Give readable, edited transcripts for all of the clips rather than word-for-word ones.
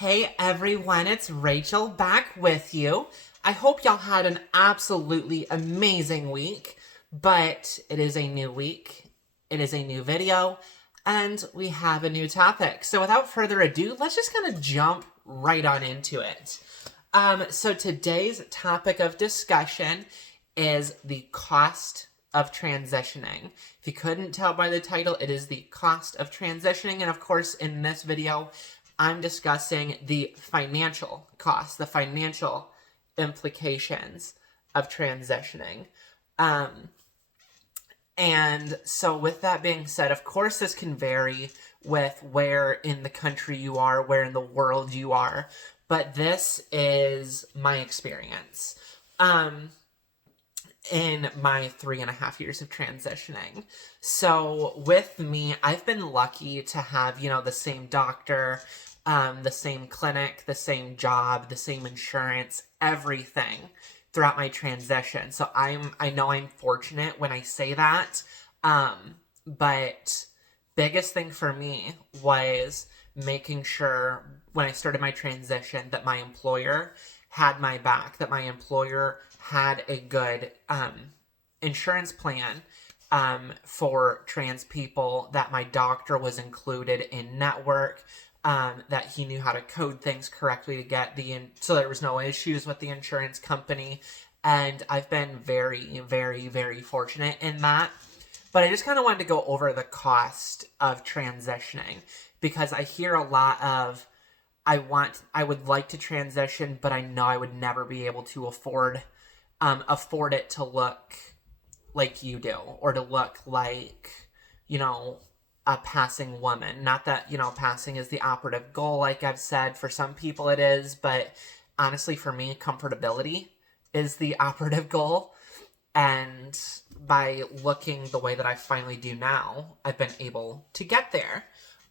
Hey everyone, it's Rachel back with you. I hope y'all had an absolutely amazing week, but it is a new week, it is a new video, and we have a new topic. So without further ado, let's just kind of jump right on into it. So today's topic of discussion is the cost of transitioning. If you couldn't tell by the title, it is the cost of transitioning. And of course, in this video, I'm discussing the financial costs, the financial implications of transitioning. And so with that being said, of course, this can vary with where in the country you are, where in the world you are, but this is my experience in my 3.5 years of transitioning. So with me, I've been lucky to have, the same doctor, the same clinic, the same job, the same insurance, everything throughout my transition. So I know I'm fortunate when I say that. But biggest thing for me was making sure when I started my transition that my employer had my back, that my employer had a good insurance plan for trans people, that my doctor was included in network, that he knew how to code things correctly to get so there was no issues with the insurance company. And I've been very, very, very fortunate in that. But I just kind of wanted to go over the cost of transitioning because I hear a lot of, I would like to transition, but I know I would never be able to afford it to look like you do, or to look like, a passing woman. Not that, passing is the operative goal, like I've said. For some people it is, but honestly for me, comfortability is the operative goal. And by looking the way that I finally do now, I've been able to get there.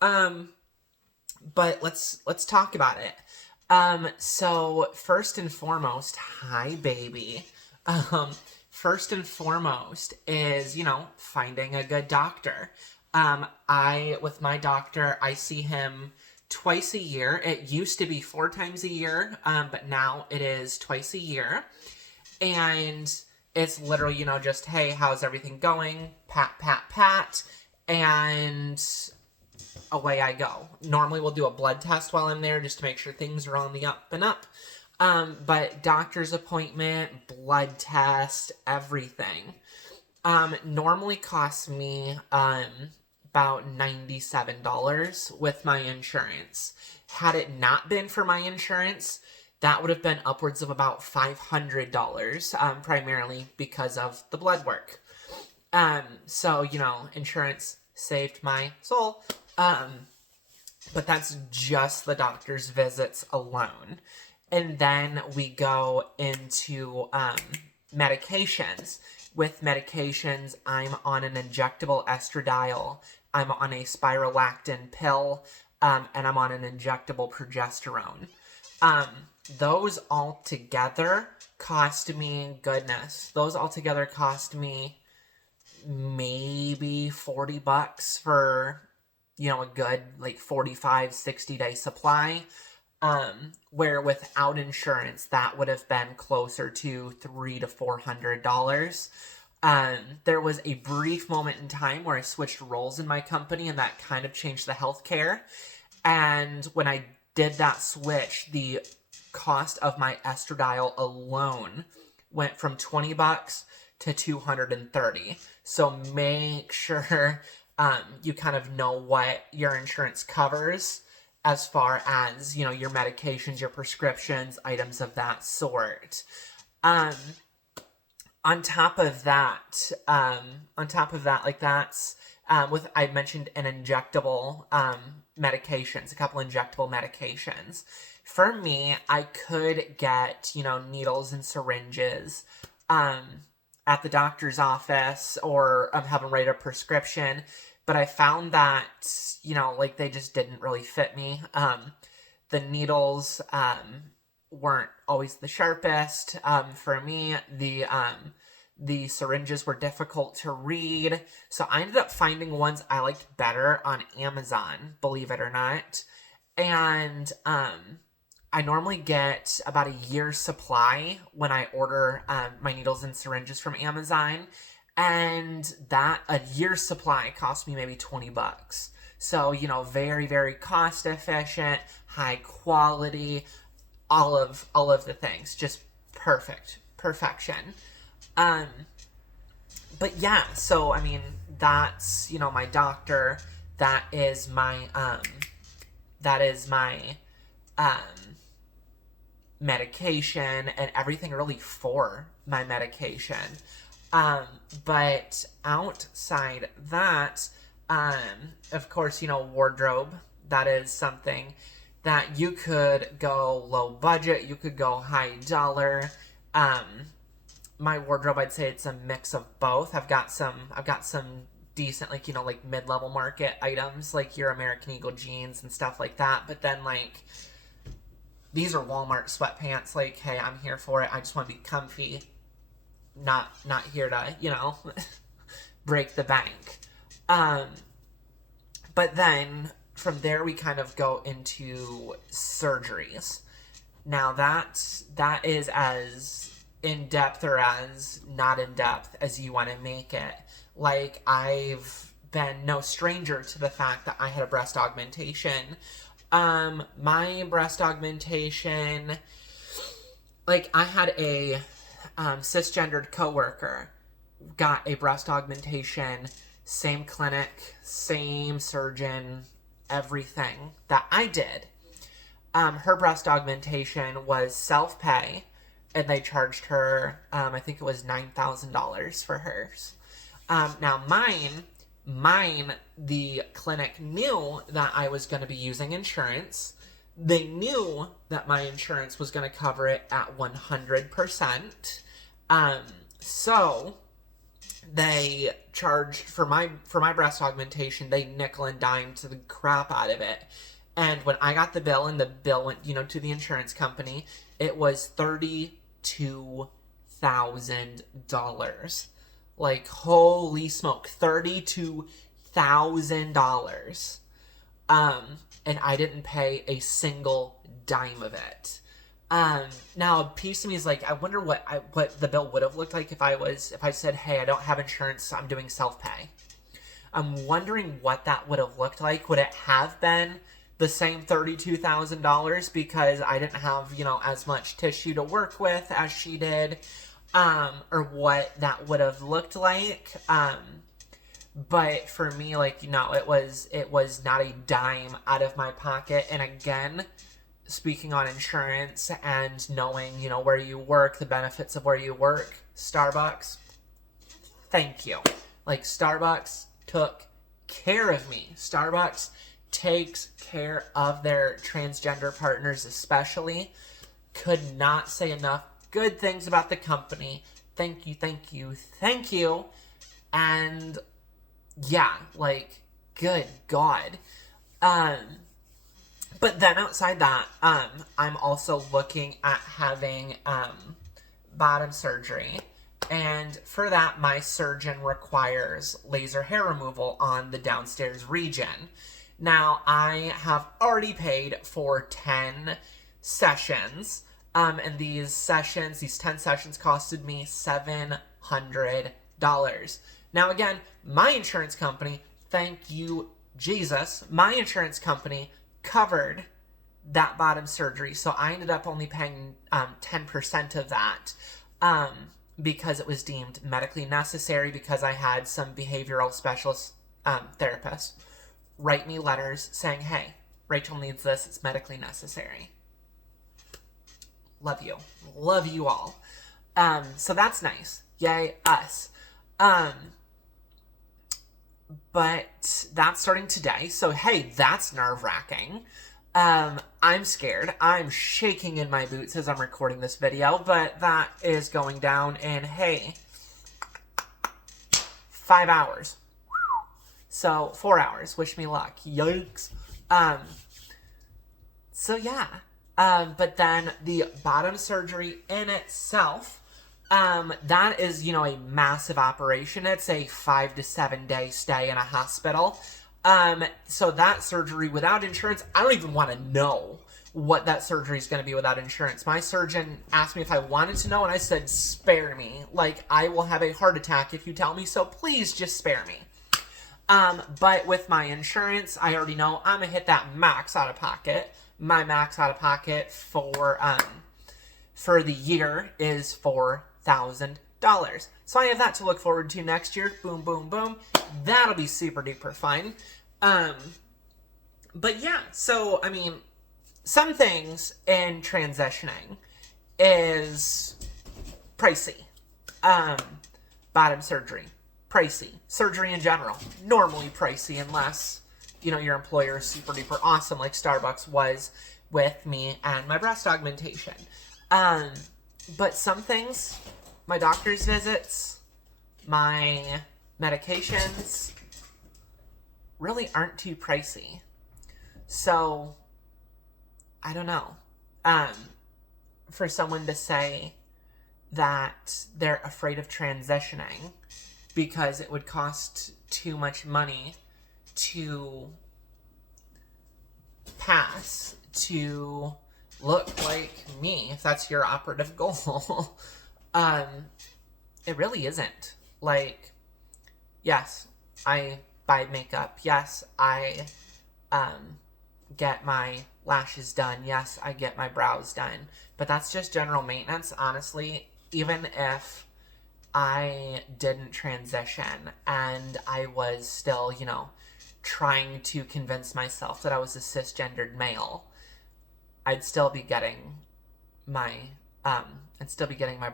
But let's talk about it. So first and foremost, hi baby. First and foremost is, finding a good doctor. With my doctor, I see him twice a year. It used to be 4 times a year, but now it is twice a year. And it's literally, just, hey, how's everything going? Pat, pat, pat. And away I go. Normally we'll do a blood test while I'm there just to make sure things are on the up and up. But doctor's appointment, blood test, everything, normally costs me, about $97 with my insurance. Had it not been for my insurance, that would have been upwards of about $500, primarily because of the blood work. So, insurance saved my soul. But that's just the doctor's visits alone. And then we go into medications. With medications, I'm on an injectable estradiol, I'm on a spirolactin pill, and I'm on an injectable progesterone. Those all together cost me, maybe $40 for, a good, 45, 60-day supply. Where without insurance, that would have been closer to $300 to $400. There was a brief moment in time where I switched roles in my company, and that kind of changed the healthcare. And when I did that switch, the cost of my estradiol alone went from $20 to $230. So make sure you kind of know what your insurance covers as far as, your medications, your prescriptions, items of that sort. On top of that, that's, I mentioned an injectable, medications, a couple injectable medications. For me, I could get, needles and syringes, at the doctor's office, or have them write a prescription. But I found that, they just didn't really fit me. The needles weren't always the sharpest. For me, the syringes were difficult to read. So I ended up finding ones I liked better on Amazon, believe it or not. And I normally get about a year's supply when I order my needles and syringes from Amazon. And that a year's supply cost me maybe $20. So, you know, very, very cost efficient, high quality, all of the things. Just perfection. Um, but yeah, so I mean, that's, you know, my doctor. That is my um medication and everything really for my medication. But outside that, of course, you know, wardrobe, that is something that you could go low budget, you could go high dollar. My wardrobe, I'd say it's a mix of both. I've got some decent, like, you know, like mid-level market items, like your American Eagle jeans and stuff like that. But then, like, these are Walmart sweatpants. Like, hey, I'm here for it. I just want to be comfy. Not here to, you know, break the bank. But then from there we kind of go into surgeries. Now that is as in-depth or as not in-depth as you want to make it. Like, I've been no stranger to the fact that I had a breast augmentation. My breast augmentation, like, I had a cisgendered coworker got a breast augmentation, same clinic, same surgeon, everything that I did. Her breast augmentation was self-pay, and they charged her, I think it was $9,000 for hers. Now mine, the clinic knew that I was going to be using insurance. They knew that my insurance was going to cover it at 100%. So they charged for my breast augmentation, they nickel and dime to the crap out of it. And when I got the bill and the bill went, you know, to the insurance company, it was $32,000. Like, holy smoke, $32,000. And I didn't pay a single dime of it. Now a piece of me is like, I wonder what the bill would have looked like if I said, hey, I don't have insurance, so I'm doing self-pay. I'm wondering what that would have looked like. Would it have been the same $32,000 because I didn't have, you know, as much tissue to work with as she did, or what that would have looked like. But for me, like, you know, it was not a dime out of my pocket. And again, speaking on insurance and knowing, you know, where you work, the benefits of where you work, Starbucks, thank you. Like, Starbucks took care of me. Starbucks takes care of their transgender partners especially. Could not say enough good things about the company. Thank you. And yeah, like, good God. But then outside that, I'm also looking at having bottom surgery. And for that, my surgeon requires laser hair removal on the downstairs region. Now, I have already paid for 10 sessions. And these 10 sessions costed me $700. Now, again, my insurance company, thank you, Jesus, my insurance company covered that bottom surgery. So I ended up only paying 10% of that because it was deemed medically necessary, because I had some behavioral specialist therapists write me letters saying, hey, Rachel needs this, it's medically necessary. Love you all. So that's nice. Yay, us. But that's starting today. So, hey, that's nerve-wracking. I'm scared. I'm shaking in my boots as I'm recording this video, but that is going down in, hey, 5 hours. So, 4 hours. Wish me luck. Yikes. So yeah. But then the bottom surgery in itself, that is, you know, a massive operation. It's a 5 to 7 day stay in a hospital. So that surgery without insurance, I don't even want to know what that surgery is going to be without insurance. My surgeon asked me if I wanted to know, and I said, spare me. Like, I will have a heart attack if you tell me, so please just spare me. But with my insurance, I already know I'm going to hit that max out of pocket. My max out of pocket for the year is $4,000. So I have that to look forward to next year. Boom, boom, boom. That'll be super duper fine. But yeah, so, I mean, some things in transitioning is pricey. Bottom surgery, pricey. Surgery in general, normally pricey unless, you know, your employer is super duper awesome like Starbucks was with me and my breast augmentation. But some things, my doctor's visits, my medications, really aren't too pricey. So, I don't know. For someone to say that they're afraid of transitioning because it would cost too much money to pass to look like me, if that's your operative goal, it really isn't. Like, yes, I buy makeup. Yes, I get my lashes done. Yes, I get my brows done. But that's just general maintenance, honestly. Even if I didn't transition and I was still, you know, trying to convince myself that I was a cisgendered male, I'd still be getting my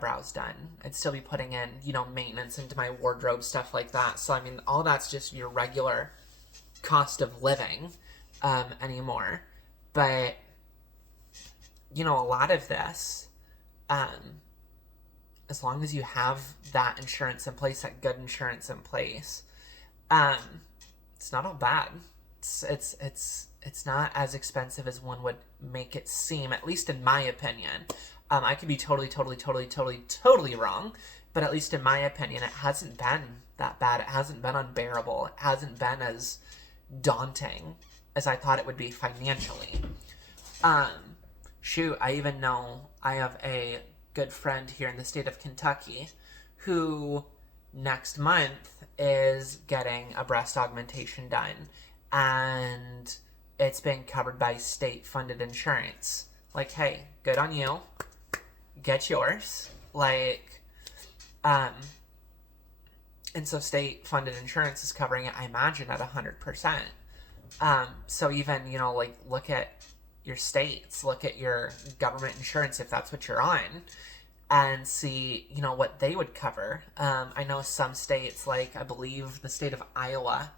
brows done. I'd still be putting in, you know, maintenance into my wardrobe, stuff like that. So, I mean, all that's just your regular cost of living anymore. But, you know, a lot of this, as long as you have that insurance in place, that good insurance in place, it's not all bad. It's not as expensive as one would make it seem, at least in my opinion. I could be totally wrong, but at least in my opinion, it hasn't been that bad. It hasn't been unbearable. It hasn't been as daunting as I thought it would be financially. Shoot, I even know I have a good friend here in the state of Kentucky who next month is getting a breast augmentation done, and it's been covered by state-funded insurance. Like, hey, good on you. Get yours. Like, and so state-funded insurance is covering it, I imagine, at 100%. So even, you know, like, look at your states, look at your government insurance if that's what you're on, and see, you know, what they would cover. I know some states, like, I believe the state of Iowa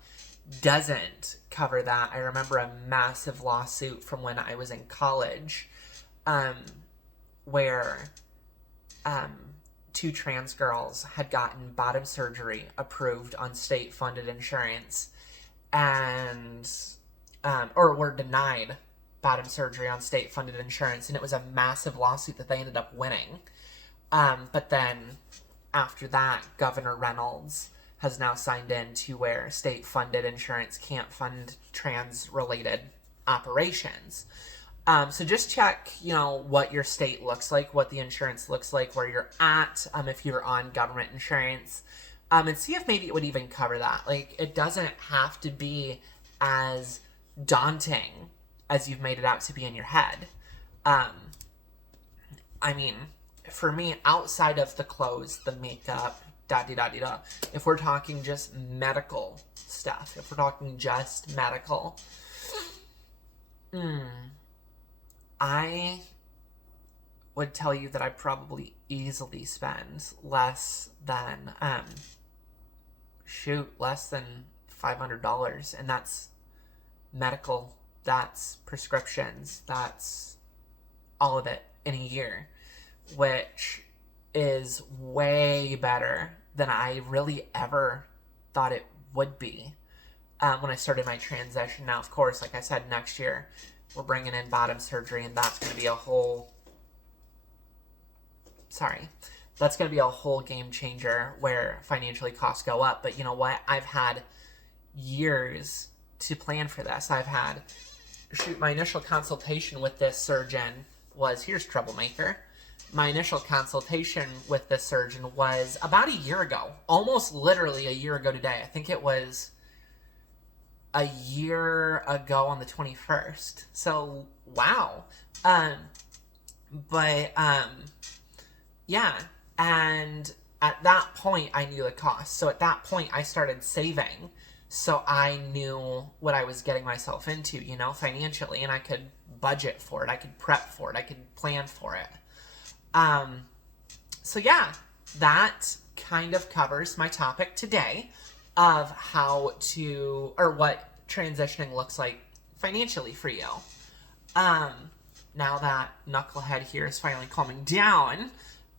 doesn't cover that. I remember a massive lawsuit from when I was in college, where, two trans girls had gotten bottom surgery approved on state-funded insurance, and, or were denied bottom surgery on state-funded insurance, and it was a massive lawsuit that they ended up winning. But then, after that, Governor Reynolds has now signed in to where state-funded insurance can't fund trans-related operations. So just check, you know, what your state looks like, what the insurance looks like, where you're at, if you're on government insurance, and see if maybe it would even cover that. Like, it doesn't have to be as daunting as you've made it out to be in your head. I mean, for me, outside of the clothes, the makeup, da-di-da-di-da, if we're talking just medical stuff, if we're talking just medical, I would tell you that I probably easily spend less than $500, and that's medical, that's prescriptions, that's all of it in a year, which is way better than I really ever thought it would be when I started my transition. Now, of course, like I said, next year we're bringing in bottom surgery, and that's going to be a whole game changer where financially costs go up. But you know what? I've had years to plan for this. I've had, my initial consultation with this surgeon was, here's troublemaker. My initial consultation with this surgeon was about a year ago, almost literally a year ago today. I think it was a year ago on the 21st. So, wow. Yeah. And at that point, I knew the cost. So at that point, I started saving. So I knew what I was getting myself into, you know, financially. And I could budget for it. I could prep for it. I could plan for it. So yeah, that kind of covers my topic today of how to, or what transitioning looks like financially for you. Now that Knucklehead here is finally calming down,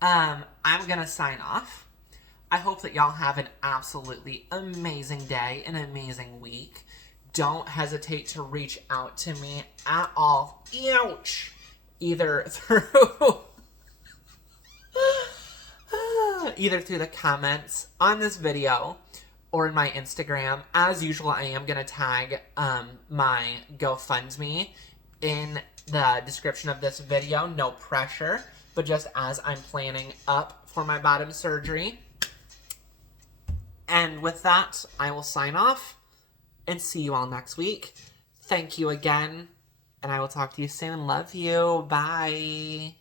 I'm gonna sign off. I hope that y'all have an absolutely amazing day, an amazing week. Don't hesitate to reach out to me at all. Ouch! Either through the comments on this video or in my Instagram. As usual, I am going to tag my GoFundMe in the description of this video. No pressure, but just as I'm planning up for my bottom surgery. And with that, I will sign off and see you all next week. Thank you again, and I will talk to you soon. Love you. Bye.